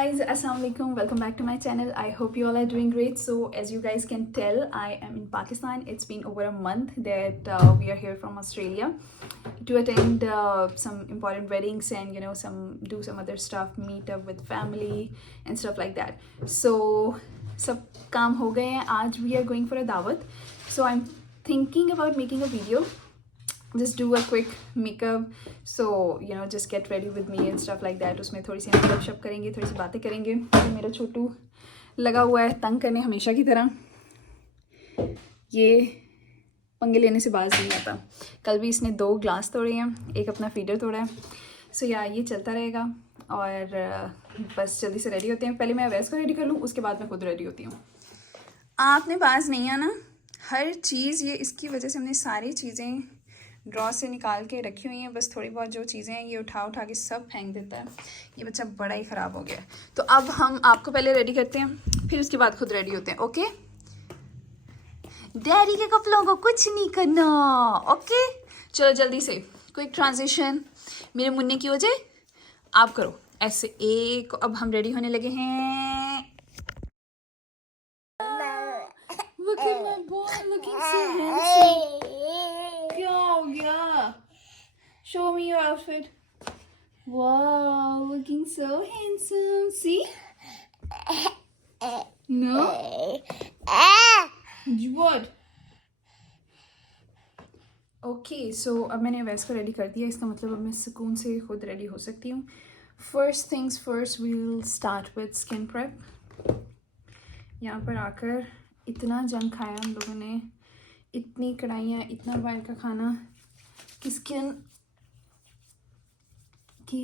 guys, assalamualaikum. Welcome back to my channel. I hope you all are doing great. So as you guys can tell, I am in Pakistan. It's been over a month that we are here from Australia to attend some important weddings and do some other stuff, meet up with family and stuff like that. So सब काम हो गए हैं. आज we are going for a dawat. So I'm thinking about making a video. Just do a quick makeup, so just get ready with me and stuff like that. उसमें थोड़ी सी हम गप शप करेंगे, थोड़ी सी बातें करेंगे. तो मेरा छोटू लगा हुआ है तंग करने हमेशा की तरह. ये पंगे लेने से बाज नहीं आता. कल भी इसने 2 ग्लास तोड़े हैं, एक अपना फीडर तोड़ा है. सो ये चलता रहेगा. और बस जल्दी से रेडी होते हैं. पहले मैं अवैस को रेडी कर लूँ, उसके बाद मैं खुद रेडी होती हूँ. आपने बाज नहीं आना. हर चीज़ ये इसकी वजह से हमने सारी चीज़ें ड्रॉ से निकाल के रखी हुई हैं. बस थोड़ी बहुत जो चीज़ें हैं ये उठा के सब फेंक देता है. ये बच्चा बड़ा ही ख़राब हो गया है. तो अब हम आपको पहले रेडी करते हैं, फिर उसके बाद खुद रेडी होते हैं. ओके, डैडी के कपड़ों को कुछ नहीं करना. ओके, चलो जल्दी से क्विक ट्रांजिशन. मेरे मुन्ने की वजह आप करो ऐसे एक. अब हम रेडी होने लगे हैं. Look at my boy looking so handsome. क्या हो गया? Show me your outfit. Wow, looking so handsome. See? No? What? Okay, so अब मैंने वैस को रेडी कर दिया. इसका मतलब अब मैं सुकून से खुद रेडी हो सकती हूँ. First things first, we'll start with skin prep. यहाँ पर आकर इतना जंग खाया हम लोगों ने, इतनी कढ़ाइयाँ, इतना बाहर का खाना कि स्किन की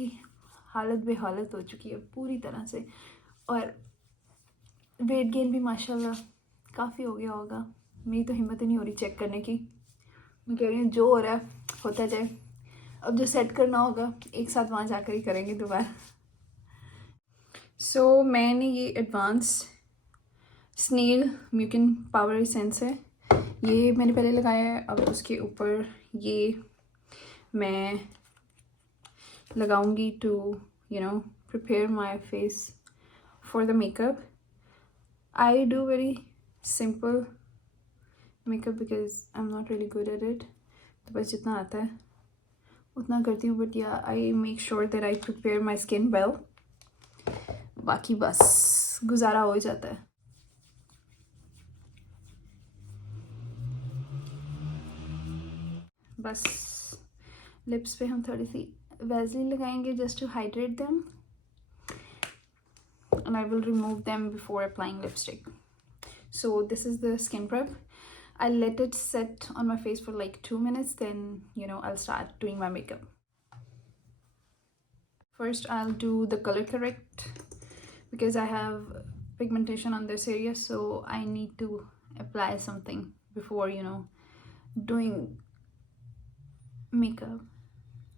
हालत बेहालत हो चुकी है पूरी तरह से. और वेट गेन भी माशाल्लाह काफ़ी हो गया होगा. मेरी तो हिम्मत ही नहीं हो रही चेक करने की. मैं कह रही हूँ जो हो रहा है होता जाए. अब जो सेट करना होगा एक साथ वहाँ जाकर ही करेंगे दोबारा. सो मैंने ये advance snail mucin power essence है, ये मैंने पहले लगाया है. अब उसके ऊपर ये मैं लगाऊंगी to prepare my face for the makeup. I do very simple makeup because I am not really good at it. तो बस जितना आता है उतना करती हूँ. But I make sure that I prepare my skin well. बाकी बस गुजारा हो जाता है. बस लिप्स पे हम थोड़ी सी वैसलीन लगाएंगे just to hydrate them, and I will remove them before applying lipstick. So this is the skin prep. I'll let it set on my face for like 2 minutes, then I'll start doing my makeup. First I'll do the color correct because I have pigmentation on this area, so I need to apply something before doing makeup.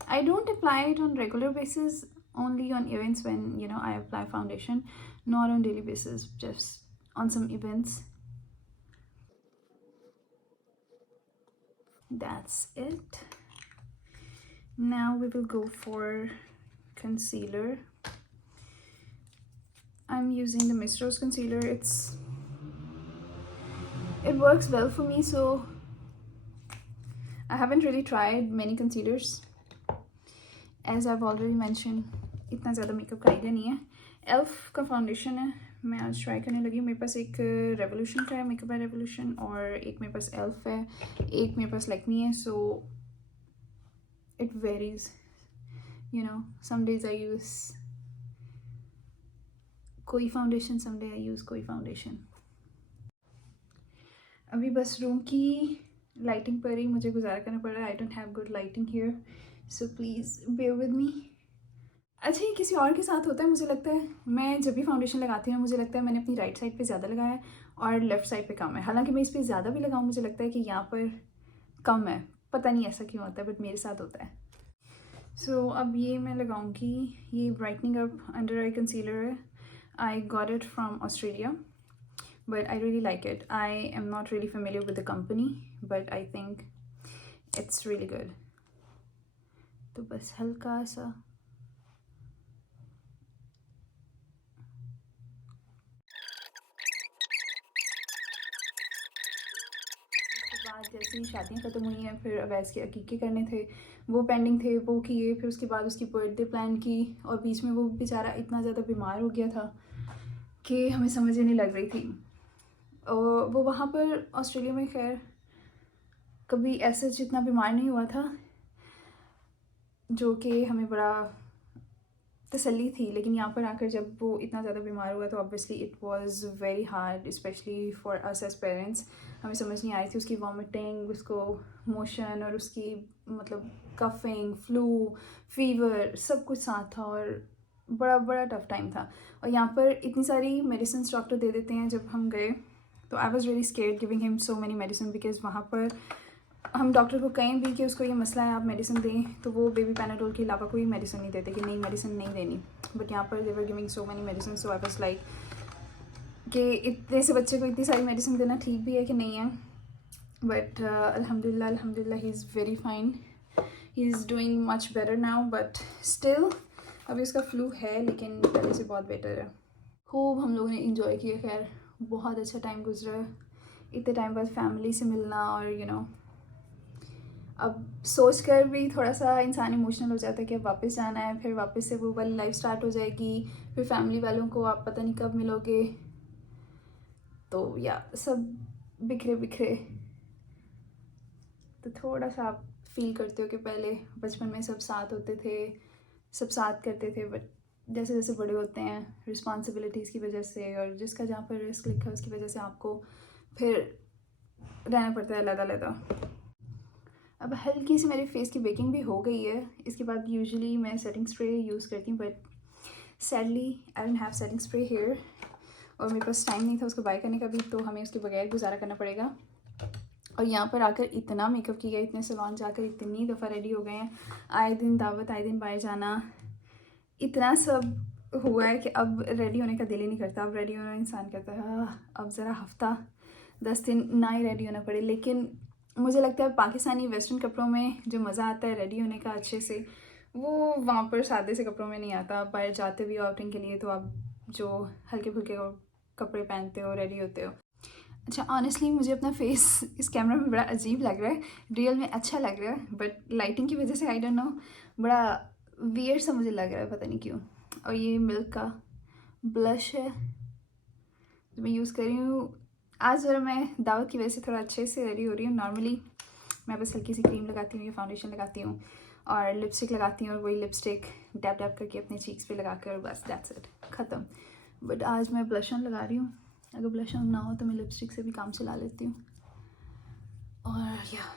I don't apply it on regular basis, only on events when I apply foundation, not on daily basis, just on some events. That's it. Now we will go for concealer. I'm using the Miss Rose concealer. It works well for me, so I haven't really tried many concealers. As I've already mentioned, इतना ज़्यादा makeup का idea नहीं है. Elf का foundation है, मैं आज try करने लगी. मेरे पास एक रेवोल्यूशन का है, मेकअप बाय रेवोल्यूशन, और एक मेरे पास एल्फ है, एक मेरे पास लैक्मी है. So it varies, some days I use कोई foundation, some day I use कोई फाउंडेशन. अभी बस रूम की लाइटिंग पर ही मुझे गुजारा करना पड़ रहा है. I don't have good lighting here, so please bear with me. अच्छा, ये किसी और के साथ होता है मुझे लगता है. मैं जब भी फाउंडेशन लगाती हूँ मुझे लगता है मैंने अपनी राइट साइड पे ज़्यादा लगाया है और लेफ़्ट साइड पे कम है. हालांकि मैं इस पर ज़्यादा भी लगाऊँ मुझे लगता है कि यहाँ पर कम है. पता नहीं ऐसा क्यों होता है, बट मेरे साथ होता है. सो अब ये मैं लगाऊँगी. ये ब्राइटनिंग अप अंडर आई कंसीलर है. I got it from Australia, but I really like it. I am not really familiar with the company, but I think it's really good. तो बस हल्का सा जैसे ही शादियाँ ख़त्म हुई हैं, फिर अवैस के अकीक़े करने थे, वो पेंडिंग थे, वो किए। फिर उसके बाद उसकी बर्थडे प्लान की, और बीच में वो बेचारा इतना ज़्यादा बीमार हो गया था कि हमें समझ ही नहीं लग रही थी। और वो वहाँ पर ऑस्ट्रेलिया में खैर कभी ऐसे जितना बीमार नहीं हुआ था, जो कि हमें बड़ा तसल्ली थी। लेकिन यहाँ पर आकर जब वो इतना ज़्यादा बीमार हुआ तो obviously it was very hard, specially for us as parents. हमें समझ नहीं आ रही थी उसकी वॉमिटिंग, उसको मोशन, और उसकी मतलब कफिंग, फ्लू, फीवर, सब कुछ साथ था, और बड़ा बड़ा टफ टाइम था। और यहाँ पर इतनी सारी मेडिसिन डॉक्टर दे देते हैं। जब हम गए तो I was very scared giving him so many medicine, because वहाँ पर हम डॉक्टर को कहें भी कि उसको ये मसला है, आप मेडिसिन दें, तो वो बेबी पैनाडोल के अलावा कोई मेडिसिन नहीं देते कि नहीं मेडिसिन नहीं देनी। बट यहाँ पर they were giving so many medicine, so I was like कि इतने से बच्चे को इतनी सारी मेडिसिन देना ठीक भी है कि नहीं है। बट अल्हम्दुलिल्लाह अल्हम्दुलिल्लाह he is very fine, he is doing much better now. But still अभी उसका फ्लू है, लेकिन पहले से बहुत बेटर है। खूब हम लोगों ने इंजॉय किया, खैर बहुत अच्छा टाइम गुजरा। इतने टाइम बाद फैमिली से मिलना, और यू नो अब सोच कर भी थोड़ा सा इंसान इमोशनल हो जाता है कि अब वापस जाना है, फिर वापस से वो वाली लाइफ स्टार्ट हो जाएगी, फिर फैमिली वालों को आप पता नहीं कब मिलोगे। तो या सब बिखरे बिखरे, तो थोड़ा सा आप फील करते हो कि पहले बचपन में सब साथ होते थे, सब साथ करते थे। बट जैसे जैसे बड़े होते हैं रिस्पॉन्सिबिलिटीज़ की वजह से, और जिसका जहाँ पर रिस्क लिखा है उसकी वजह से आपको फिर रहना पड़ता है अलग-अलग। अब हल्की सी मेरे फेस की बेकिंग भी हो गई है। इसके बाद यूजुअली मैं सेटिंग स्प्रे यूज़ करती हूँ, but sadly I don't have setting spray here, और मेरे पास टाइम नहीं था उसको बाय करने का भी, तो हमें उसके बगैर गुजारा करना पड़ेगा। और यहाँ पर आकर इतना मेकअप किया, इतने सैलून जाकर इतनी दफ़ा रेडी हो गए हैं, आए दिन दावत, आए दिन बाहर जाना, इतना सब हुआ है कि अब रेडी होने का दिल ही नहीं करता। अब रेडी होना इंसान कहता है अब ज़रा हफ्ता 10 दिन ना ही रेडी होना पड़े। लेकिन मुझे लगता है पाकिस्तानी वेस्टर्न कपड़ों में जो मज़ा आता है रेडी होने का अच्छे से, वो वहाँ पर सादे से कपड़ों में नहीं आता। आप बाहर जाते भी हो आउटिंग के लिए, तो आप जो हल्के फुल्के कपड़े पहनते हो, रेडी होते हो। अच्छा, ऑनेस्टली मुझे अपना फेस इस कैमरा में बड़ा अजीब लग रहा है, रियल में अच्छा लग रहा है, बट लाइटिंग की वजह से आई डोंट नो बड़ा वियर्ड सा मुझे लग रहा है, पता नहीं क्यों। और ये मिल्क का ब्लश है जो मैं यूज़ कर रही हूँ। आज ज़रा मैं दावत की वजह से थोड़ा अच्छे से रेडी हो रही हूँ। नॉर्मली मैं बस हल्की सी क्रीम लगाती हूँ या फाउंडेशन लगाती हूँ और लिपस्टिक लगाती हूँ, और वही लिपस्टिक डैप डैप करके अपने चीक्स पे लगा कर बस दैट्स इट, ख़त्म। बट आज मैं ब्लश ऑन लगा रही हूँ। अगर ब्लश ऑन ना हो तो मैं लिपस्टिक से भी काम चला लेती हूँ। और या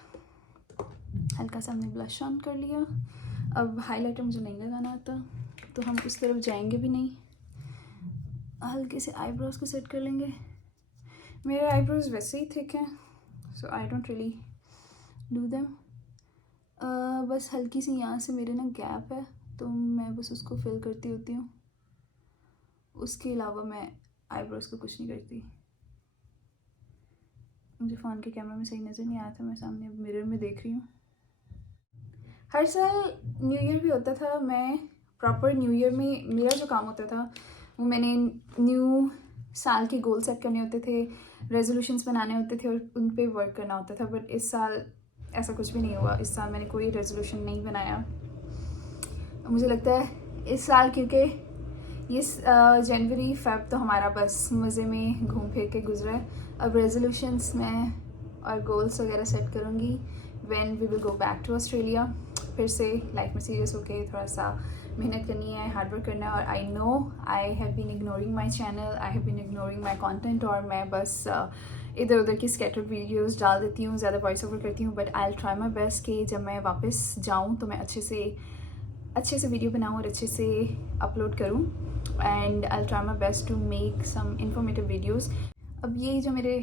हल्का सा हमने ब्लश ऑन कर लिया। अब हाइलाइटर मुझे नहीं लगाना आता, तो हम उस तरफ जाएंगे भी नहीं। हल्के से आईब्रोज को सेट कर लेंगे। मेरे आईब्रोज वैसे ही थिक हैं, so I don't really do them. बस हल्की सी यहाँ से मेरे ना गैप है, तो मैं बस उसको फिल करती होती हूँ। उसके अलावा मैं आईब्रोज को कुछ नहीं करती। मुझे फ़ोन के कैमरा में सही नज़र नहीं आया था, मैं सामने अब मिरर में देख रही हूँ। हर साल न्यू ईयर भी होता था, मैं प्रॉपर न्यू ईयर में मेरा जो काम होता था वो मैंने न्यू साल के गोल सेट करने होते थे, रेजोल्यूशंस बनाने होते थे और उन पे वर्क करना होता था। बट इस साल ऐसा कुछ भी नहीं हुआ। इस साल मैंने कोई रेजोल्यूशन नहीं बनाया। मुझे लगता है इस साल क्योंकि ये जनवरी फेब तो हमारा बस मज़े में घूम फिर के गुजरा है। अब रेजोल्यूशंस में और गोल्स वगैरह सेट करूँगी when we will go back to Australia. फिर से लाइफ में सीरियस होके थोड़ा सा मेहनत करनी है, हार्ड वर्क करना है। और I know I have been ignoring my channel, I have been ignoring my content, और मैं बस इधर उधर की स्कैटर्ड वीडियोज़ डाल देती हूँ, ज़्यादा वॉइस ओवर करती हूँ। But I will try my best कि जब मैं वापस जाऊँ तो मैं अच्छे से वीडियो बनाऊँ और अच्छे से अपलोड करूँ। And I will try my best to make some informative videos. अब ये जो मेरे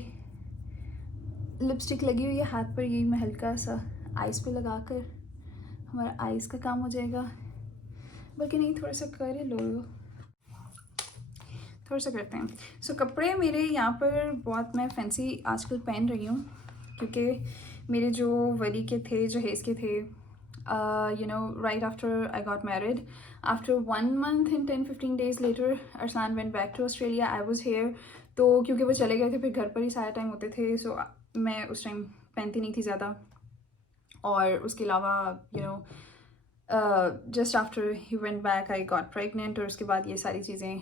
लिपस्टिक लगी हुई है हाथ पर, यही मैं हल्का सा आइज़ पे लगा कर हमारा आइज़ का काम हो जाएगा। बल्कि नहीं, थोड़ा सा कर ही लो, थोड़ा सा करते हैं। सो कपड़े मेरे यहाँ पर बहुत मैं फैंसी आजकल पहन रही हूँ, क्योंकि मेरे जो वली के थे, जहेज़ के थे, you know, right after I got married, after 1 month and 10-15 days later Arsan went back to Australia, I was here। तो क्योंकि वो चले गए थे फिर घर पर ही सारा टाइम होते थे, सो मैं उस टाइम पहनती नहीं थी ज़्यादा। और उसके अलावा just after he went back I got pregnant, और उसके बाद ये सारी चीज़ें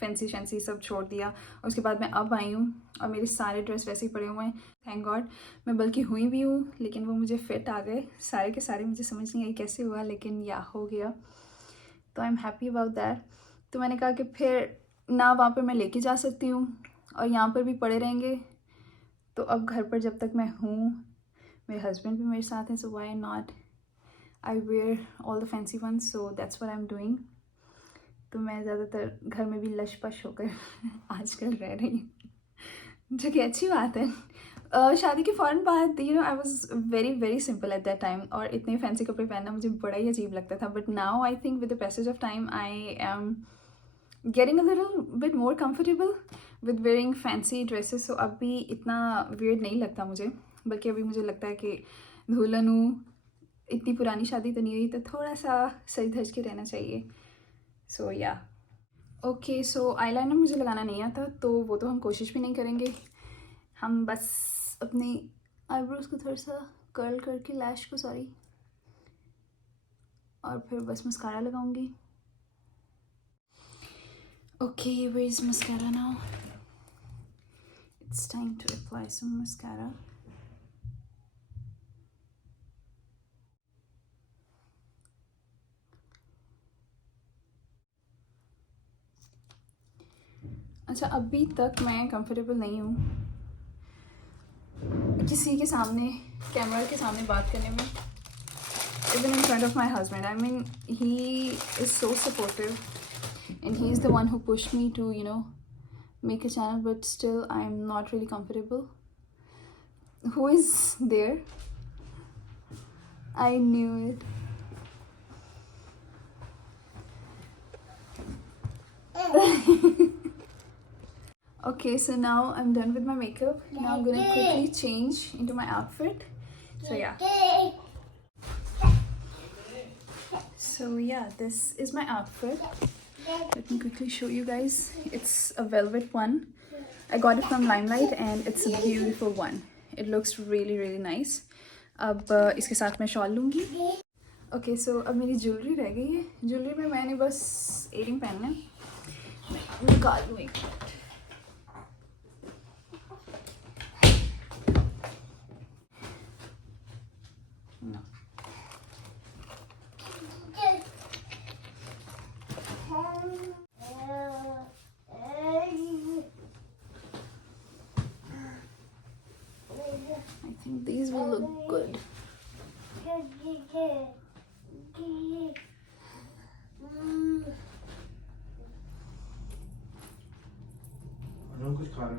फैंसी सब छोड़ दिया। और उसके बाद मैं अब आई हूँ और मेरे सारे ड्रेस वैसे ही पड़े हुए हैं, थैंक गॉड। मैं बल्कि हुई भी हूँ, लेकिन वो मुझे फिट आ गए सारे के सारे। मुझे समझ नहीं आई कैसे हुआ, लेकिन या हो गया, तो I am happy about that. तो मैंने कहा कि फिर ना वहाँ पर मैं लेके जा सकती हूँ और यहाँ पर भी पड़े रहेंगे, तो अब घर पर जब तक मैं हूँ, मेरे हस्बैंड भी मेरे साथ हैं, so why not I wear all the fancy one, so that's what I am doing. तो मैं ज़्यादातर घर में भी लश पश होकर आजकल रह रही हूँ, जो कि अच्छी बात है। शादी के फ़ौरन बाद I was very very simple at that time, और इतने फैंसी कपड़े पहनना मुझे बड़ा ही अजीब लगता था। But now I think with the passage of time I am getting a little bit more comfortable with wearing fancy dresses. So अब भी इतना वियर्ड नहीं लगता मुझे, बल्कि अभी मुझे लगता है कि दुल्हन हूँ, इतनी पुरानी शादी तो नहीं हुई, तो थोड़ा सा सज धज के रहना चाहिए। सो या ओके, सो आईलाइनर मुझे लगाना नहीं आता, तो वो तो हम कोशिश भी नहीं करेंगे। हम बस अपनी आईब्रोज को थोड़ा सा कर्ल करके, लैश को सॉरी, और फिर बस मस्कारा लगाऊंगी। Okay, where is mascara now? It's time to apply some mascara. अच्छा, अभी तक मैं कंफर्टेबल नहीं हूँ किसी के सामने, कैमरा के सामने बात करने में, even in front of my husband. I mean he is so supportive and he is the one who pushed me to make a channel, but still I am not really comfortable. Who is there? I knew it. Okay, so now I'm done with my makeup. Now I'm gonna quickly change into my outfit. So yeah, this is my outfit. Let me quickly show you guys. It's a velvet one. I got it from Limelight and it's a beautiful one. It looks really really nice. अब इसके साथ मैं shawl लूँगी। Okay, so अब मेरी jewellery रह गई है। ज्वेलरी में मैंने बस इयरिंग पहनना है। निकाल लूँ एक minute. I think these will look good. Anam कुछ खा रहा है।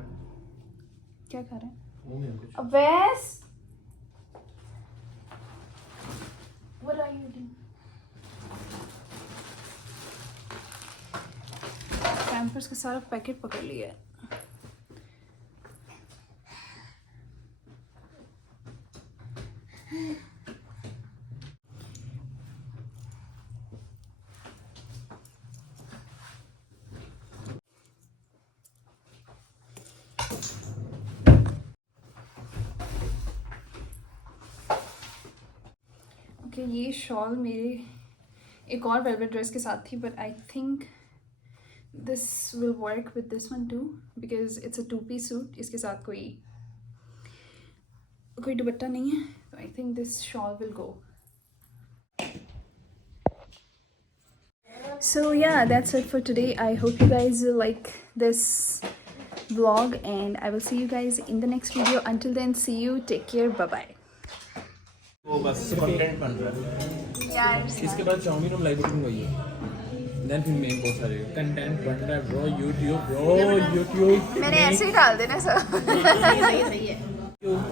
क्या खा रहे हैं? वो मैं कुछ। Awais, what are you doing? Pampers का सारा पैकेट पकड़ लिया है। ओके, ये शॉल मेरे एक और वेलवेट ड्रेस के साथ थी, but I think this will work with this one two, because it's a 2-piece suit. इसके साथ कोई दुपट्टा नहीं है, तो I think this shawl will go. So yeah, that's it for today. I hope you guys like this vlog and I will see you guys in the next video. Until then, see you, take care, bye bye. वो बस content बन रहा है यार, इसके बाद chowmein हम live booking हुई है, देन फिर मेन कोर्स आ जाएगा। कंटेंट बन रहा है ब्रो, यूट्यूब मैंने ऐसे ही डाल देना सब। सही है। यूट्यूब